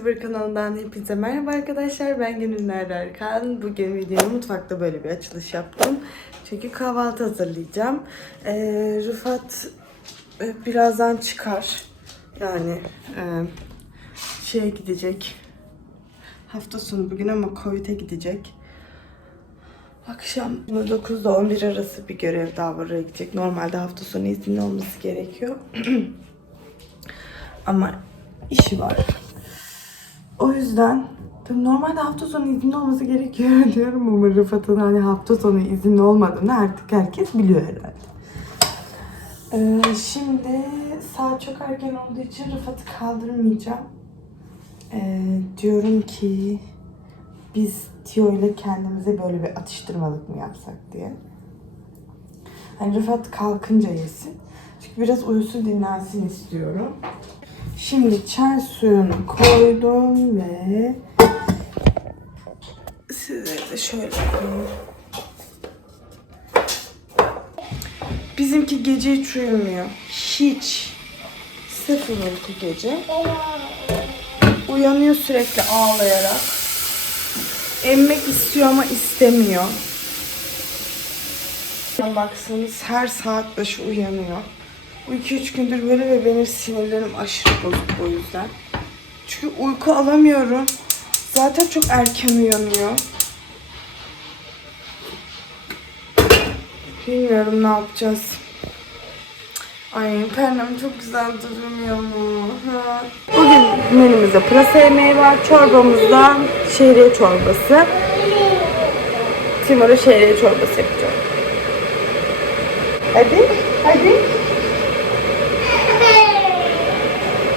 YouTuber kanalından hepinize merhaba arkadaşlar. Ben Gönül Erkan. Bugün videomu mutfakta böyle bir açılış yaptım. Çünkü kahvaltı hazırlayacağım. Ee, Rıfat e, birazdan çıkar. Yani e, şeye gidecek. Hafta sonu bugün ama Covid'e gidecek. Akşam 9 ile 11 arası bir görev daha var. Oraya gidecek. Normalde hafta sonu izinli olması gerekiyor. Ama işi var. O yüzden tabii normalde hafta sonu izinli olması gerekiyor diyorum ama Rıfat'ın hani hafta sonu izinli olmadığını artık herkes biliyor herhalde. Ee, şimdi saat çok erken olduğu için Rıfat'ı kaldırmayacağım. Ee, diyorum ki biz Tio ile kendimize böyle bir atıştırmalık mı yapsak diye. Hani Rıfat kalkınca yesin. Çünkü biraz uyusun dinlensin istiyorum. Şimdi çay suyunu koydum ve size de şöyle koyayım. Bizimki gece hiç uyumuyor. Hiç. Sıfır uyku gece. Uyanıyor sürekli ağlayarak. Emmek istiyor ama istemiyor. Baksanız her saat başı uyanıyor. Bu iki üç gündür böyle ve benim sinirlerim aşırı bozuk o yüzden. Çünkü uyku alamıyorum. Zaten çok erken uyanıyor. Bilmiyorum ne yapacağız. Ay karnım çok güzel durmuyor mu? Bugün menümüzde pırasa yemeği var. Çorbamızda şehriye çorbası. Timur'a şehriye çorbası yapacağım. Hadi, hadi.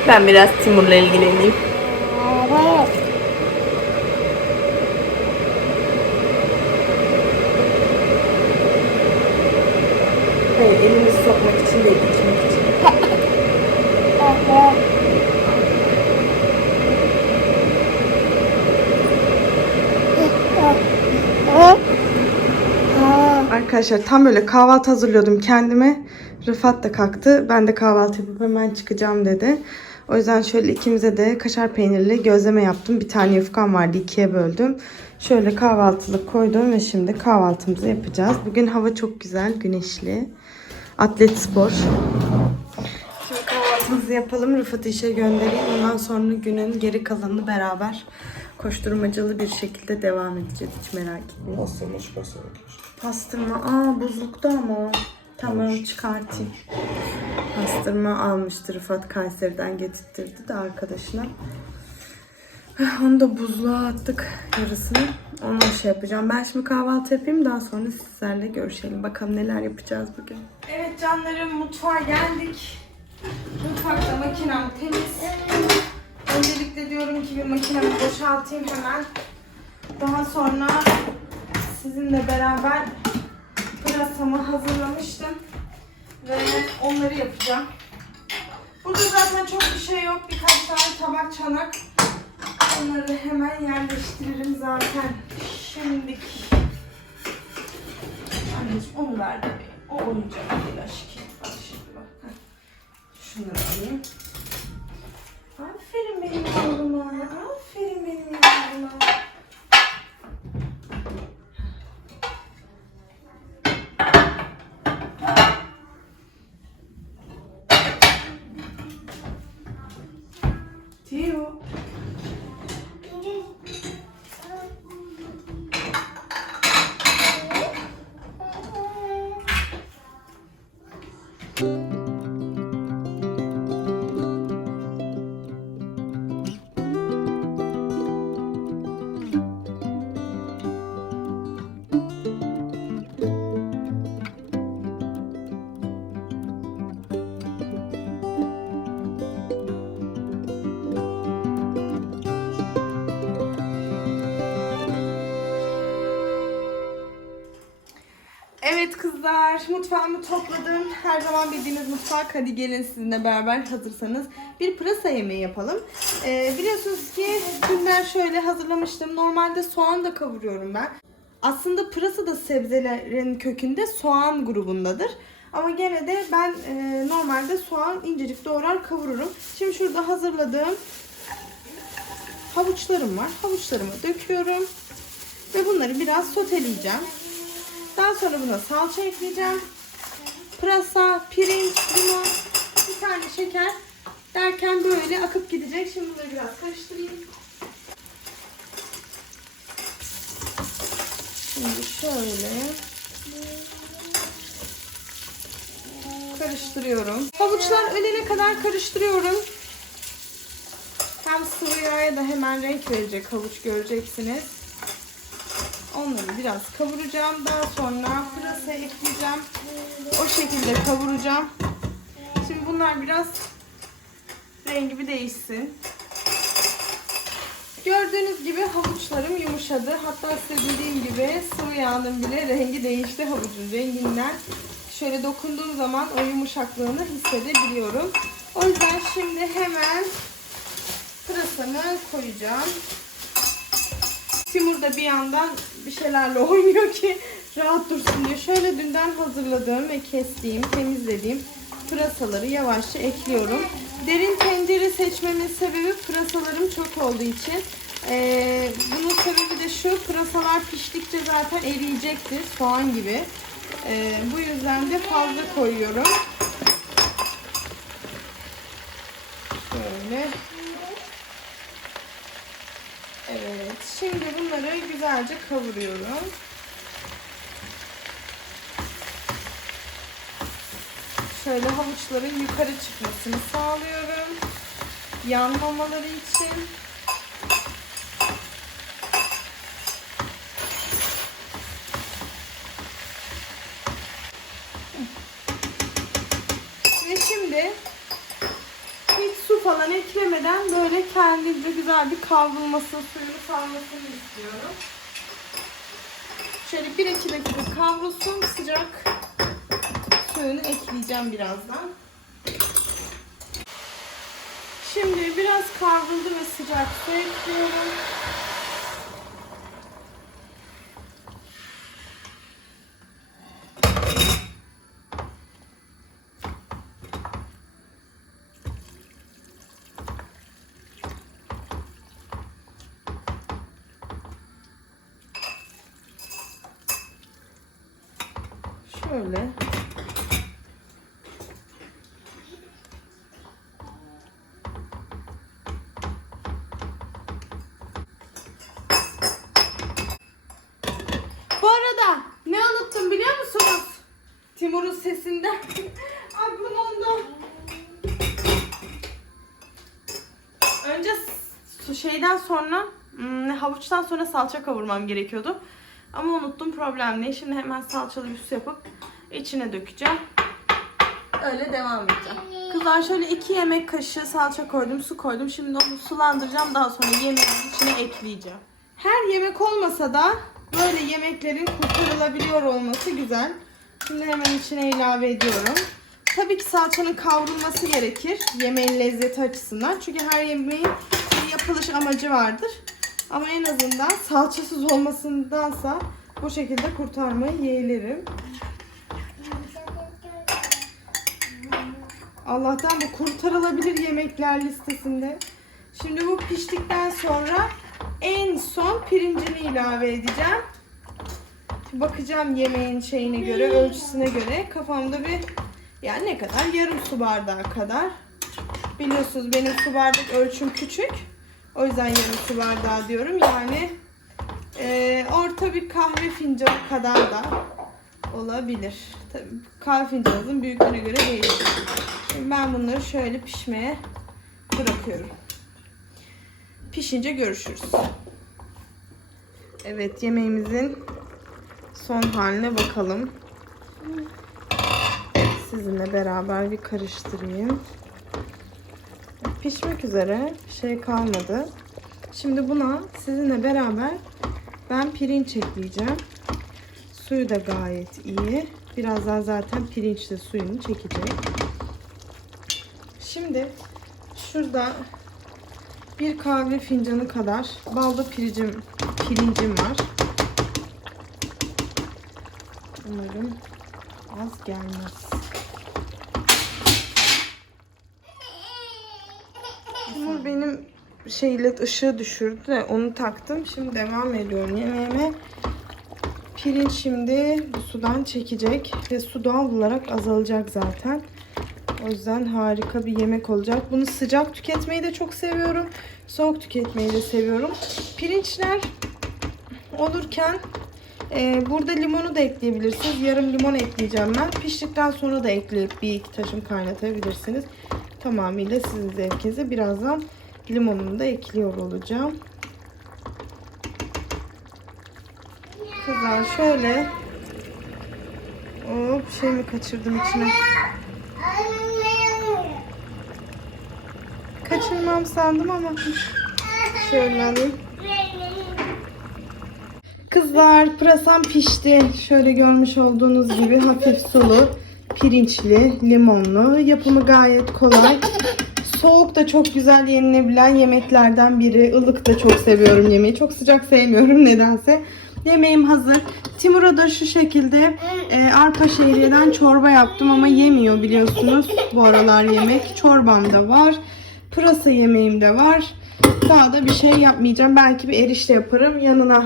Ben biraz Timur'la ilgileneyim. Hayır, elimi sokmak için değil, içmek için. Arkadaşlar tam böyle kahvaltı hazırlıyordum kendime. Rıfat da kalktı. Ben de kahvaltı yapıp hemen çıkacağım dedi. O yüzden şöyle ikimize de kaşar peynirli gözleme yaptım. Bir tane yufkam vardı ikiye böldüm. Şöyle kahvaltılık koydum ve şimdi kahvaltımızı yapacağız. Bugün hava çok güzel, güneşli. Atlet spor. Şimdi kahvaltımızı yapalım. Rıfat'ı işe göndereyim. Ondan sonra günün geri kalanını beraber koşturmacalı bir şekilde devam edeceğiz. Hiç merak etmeyin. Pastırma çıkarsa. Pastırma. Aa buzlukta ama. Tamam çıkartayım. Pastırma almıştı Rıfat Kayseri'den getirtirdi de arkadaşına. Onu da buzluğa attık yarısını. Onu şey yapacağım. Ben şimdi kahvaltı yapayım daha sonra sizlerle görüşelim. Bakalım neler yapacağız bugün. Evet canlarım mutfağa geldik. Mutfakta makinem temiz. Öncelikle diyorum ki bir makinemi boşaltayım hemen. Daha sonra sizinle beraber pırasamı hazırlamıştım. Ve onları yapacağım. Burada zaten çok bir şey yok. Birkaç tane tabak çanak. Onları hemen yerleştiririm zaten. Şimdi Anneciğim onu ver de. O oyuncak değil aşkım. Bak şimdi bak. Şunları alayım. Aferin benim oğluma. Kızlar, mutfağımı topladım. Her zaman bildiğiniz mutfak. Hadi gelin sizinle beraber hazırsanız bir pırasa yemeği yapalım. Ee, biliyorsunuz ki günler şöyle hazırlamıştım. Normalde soğan da kavuruyorum ben. Aslında pırasa da sebzelerin kökünde soğan grubundadır. Ama gene de ben e, normalde soğan incecik doğrar kavururum. Şimdi şurada hazırladığım havuçlarım var. Havuçlarımı döküyorum. Ve bunları biraz soteleyeceğim. Daha sonra buna salça ekleyeceğim. Pırasa, pirinç, limon, bir tane şeker derken böyle akıp gidecek. Şimdi bunları biraz karıştırayım. Şimdi şöyle karıştırıyorum. Havuçlar ölene kadar karıştırıyorum. Hem sıvı yağa da hemen renk verecek havuç göreceksiniz. Onları biraz kavuracağım. Daha sonra pırasa ekleyeceğim. O şekilde kavuracağım. Şimdi bunlar biraz rengi bir değişsin. Gördüğünüz gibi havuçlarım yumuşadı. Hatta size dediğim gibi sıvı yağının bile rengi değişti havucun renginden. Şöyle dokunduğum zaman o yumuşaklığını hissedebiliyorum. O yüzden şimdi hemen pırasamı koyacağım. Timur da bir yandan bir şeylerle oynuyor ki rahat dursun diye. Şöyle dünden hazırladığım ve kestiğim, temizlediğim pırasaları yavaşça ekliyorum. Derin tencere seçmemin sebebi pırasalarım çok olduğu için. Ee, bunun sebebi de şu, pırasalar piştikçe zaten eriyecektir soğan gibi. Ee, bu yüzden de fazla koyuyorum. Şöyle. Evet, şimdi güzelce kavuruyorum. Şöyle havuçların yukarı çıkmasını sağlıyorum. Yanmamaları için. Ve şimdi hiç su falan eklemeden böyle kendince güzel bir kavrulması, suyunu salmasını istiyorum. Şöyle 1-2 dakika kavrulsun sıcak suyunu ekleyeceğim birazdan. Şimdi biraz kavruldu ve sıcak su ekliyorum. Şöyle. Bu arada ne unuttum biliyor musunuz? Timur'un sesinden. Aklım onda. Önce şeyden sonra hmm, havuçtan sonra salça kavurmam gerekiyordu. Ama unuttum problem değil. Şimdi hemen salçalı bir su yapıp içine dökeceğim. Öyle devam edeceğim. Kızlar şöyle iki yemek kaşığı salça koydum, su koydum. Şimdi onu sulandıracağım. Daha sonra yemeğin içine ekleyeceğim. Her yemek olmasa da böyle yemeklerin kurtarılabiliyor olması güzel. Şimdi hemen içine ilave ediyorum. Tabii ki salçanın kavrulması gerekir yemeğin lezzeti açısından. Çünkü her yemeğin bir yapılış amacı vardır. Ama en azından salçasız olmasındansa bu şekilde kurtarmayı yeğlerim. Allah'tan bu kurtarılabilir yemekler listesinde. Şimdi bu piştikten sonra en son pirincini ilave edeceğim. Bakacağım yemeğin şeyine göre, ölçüsüne göre. Kafamda bir yani ne kadar? Yarım su bardağı kadar. Biliyorsunuz benim su bardak ölçüm küçük. O yüzden yarım su bardağı diyorum. Yani eee, orta bir kahve fincanı kadar da olabilir. Tabii kahve fincanınızın büyüklüğüne göre değişir. Şimdi ben bunları şöyle pişmeye bırakıyorum. Pişince görüşürüz. Evet yemeğimizin son haline bakalım. Sizinle beraber bir karıştırayım. Pişmek üzere şey kalmadı. Şimdi buna sizinle beraber ben pirinç ekleyeceğim. Suyu da gayet iyi. Birazdan zaten pirinç de suyunu çekecek. Şimdi şurada bir kahve fincanı kadar balda pirincim, pirincim var. Umarım az gelmez. Benim şeyle ışığı düşürdü de onu taktım. Şimdi devam ediyorum yemeğime. Pirinç şimdi sudan çekecek ve su doğal olarak azalacak zaten. O yüzden harika bir yemek olacak. Bunu sıcak tüketmeyi de çok seviyorum. Soğuk tüketmeyi de seviyorum. Pirinçler olurken e, burada limonu da ekleyebilirsiniz. Yarım limon ekleyeceğim ben. Piştikten sonra da ekleyip bir iki taşım kaynatabilirsiniz. Tamamıyla sizin zevkinize. Birazdan limonunu da ekliyor olacağım. Kızlar şöyle Hop şey mi kaçırdım içine? Kaçırmam sandım ama şöyle alayım. Kızlar pırasam pişti. Şöyle görmüş olduğunuz gibi hafif sulu, pirinçli, limonlu. Yapımı gayet kolay. Soğuk da çok güzel yenilebilen yemeklerden biri. Ilık da çok seviyorum yemeği. Çok sıcak sevmiyorum nedense. Yemeğim hazır. Timur'a da şu şekilde e, arpa şehriyeden çorba yaptım ama yemiyor biliyorsunuz bu aralar yemek. Çorbam da var. Pırasa yemeğim de var. Daha da bir şey yapmayacağım. Belki bir erişte yaparım yanına.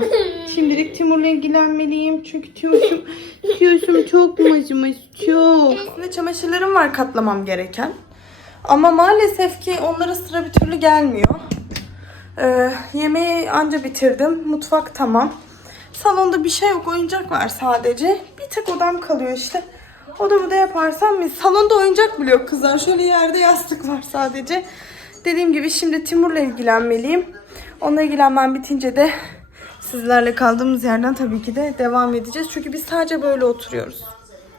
Şimdilik Timur'la ilgilenmeliyim. Çünkü tiyosum, tiyosum çok mızmız çok. Aslında çamaşırlarım var katlamam gereken. Ama maalesef ki onlara sıra bir türlü gelmiyor. Ee, yemeği anca bitirdim. Mutfak tamam. Salonda bir şey yok. Oyuncak var sadece. Bir tek odam kalıyor işte. Odamı da yaparsam mis. Salonda oyuncak bile yok kızlar. Şöyle yerde yastık var sadece. Dediğim gibi şimdi Timur'la ilgilenmeliyim. Onunla ilgilenmem bitince de sizlerle kaldığımız yerden tabii ki de devam edeceğiz. Çünkü biz sadece böyle oturuyoruz.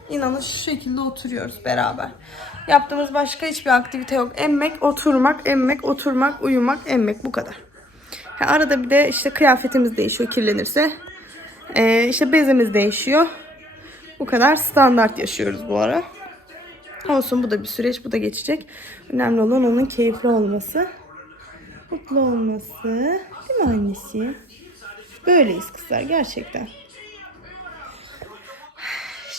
İnanın şu şekilde oturuyoruz beraber. Yaptığımız başka hiçbir aktivite yok. Emmek, oturmak, emmek, oturmak, uyumak, emmek bu kadar. Ha, arada bir de işte kıyafetimiz değişiyor kirlenirse. Ee, işte bezimiz değişiyor. Bu kadar standart yaşıyoruz bu ara. Olsun bu da bir süreç, bu da geçecek. Önemli olan onun keyifli olması. Mutlu olması. Değil mi annesi? Böyleyiz kızlar gerçekten.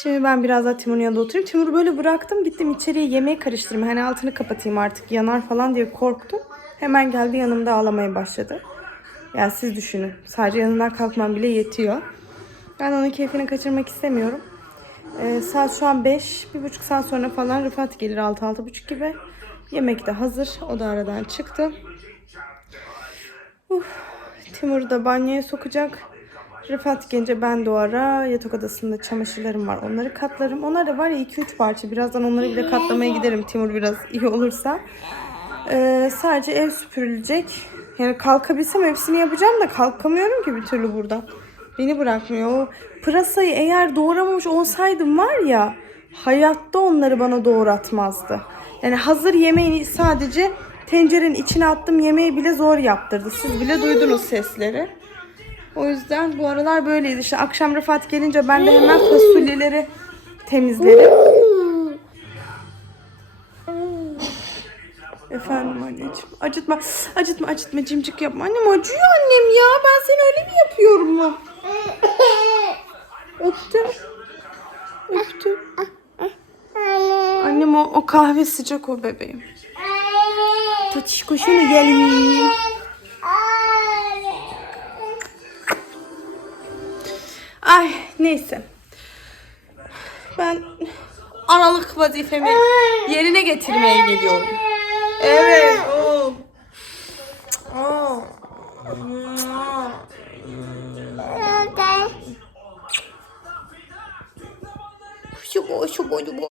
Şimdi ben biraz daha Timur'un yanında oturayım. Timur'u böyle bıraktım. Gittim içeriye yemeği karıştırayım. Hani altını kapatayım artık yanar falan diye korktum. Hemen geldi yanımda ağlamaya başladı. Yani siz düşünün. Sadece yanından kalkmam bile yetiyor. Ben onun keyfini kaçırmak istemiyorum. Ee, saat şu an 5. Bir buçuk saat sonra falan Rıfat gelir 6-6.30 gibi. Yemek de hazır. O da aradan çıktı. Uf, Timur'u da banyoya sokacak. Rıfat gelince ben de o ara yatak odasında çamaşırlarım var. Onları katlarım. Onlar da var ya 2-3 parça. Birazdan onları bile katlamaya giderim Timur biraz iyi olursa. Ee, sadece ev süpürülecek. Yani kalkabilsem hepsini yapacağım da kalkamıyorum ki bir türlü burada. Beni bırakmıyor. O pırasayı eğer doğramamış olsaydım var ya hayatta onları bana doğratmazdı. Yani hazır yemeğini sadece tencerenin içine attım yemeği bile zor yaptırdı. Siz bile duydunuz sesleri. O yüzden bu aralar böyleyiz. İşte akşam Rıfat gelince ben de hemen fasulyeleri temizlerim. Efendim anneciğim. Acıtma. Acıtma acıtma cimcik yapma. Annem acıyor annem ya. Ben seni öyle mi yapıyorum mu? Öptüm. Öptüm. Annem o, o kahve sıcak o bebeğim. Tatişko şunu gelin. Ay neyse. Ben analık vazifemi yerine getirmeye geliyorum. Evet. O. O. Şu bu, şu bu, bu.